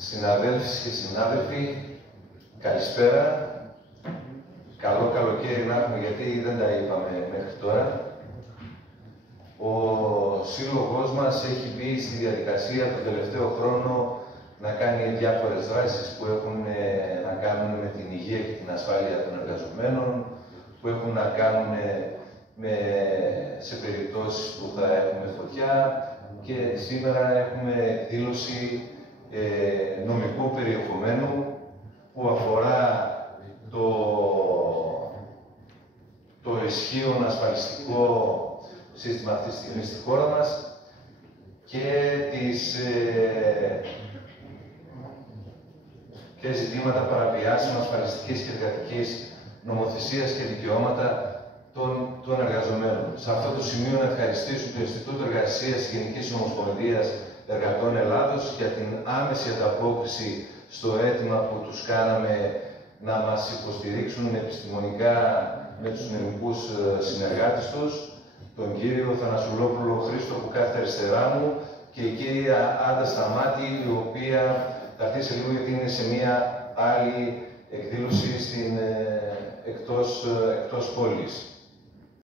Συναδέλφοι και συνάδελφοι, καλησπέρα. Καλό καλοκαίρι να έχουμε, γιατί δεν τα είπαμε μέχρι τώρα. Ο σύλλογος μας έχει μπει στη διαδικασία τον τελευταίο χρόνο να κάνει διάφορες δράσεις που έχουν να κάνουν με την υγεία και την ασφάλεια των εργαζομένων, που έχουν να κάνουν σε περιπτώσεις που θα έχουμε φωτιά, και σήμερα έχουμε εκδήλωση νομικού περιεχομένου που αφορά το ισχύον ασφαλιστικό σύστημα αυτή τη στιγμή στη χώρα μας και ζητήματα παραβιάσεων ασφαλιστικής και εργατικής νομοθεσίας και δικαιώματα των εργαζομένων. Σε αυτό το σημείο να ευχαριστήσω το Ινστιτούτο Εργασίας της Γενικής Ομοσπονδίας Εργατών Ελλάδος για την άμεση ανταπόκριση στο αίτημα που τους κάναμε να μας υποστηρίξουν επιστημονικά με τους νομικούς συνεργάτες τους, τον κύριο Θανασουλόπουλο Χρήστο που κάθεται αριστερά μου και η κυρία Άντα Σταμάτη, η οποία θα έρθει σε λίγο γιατί είναι σε μια άλλη εκδήλωση εκτός πόλης.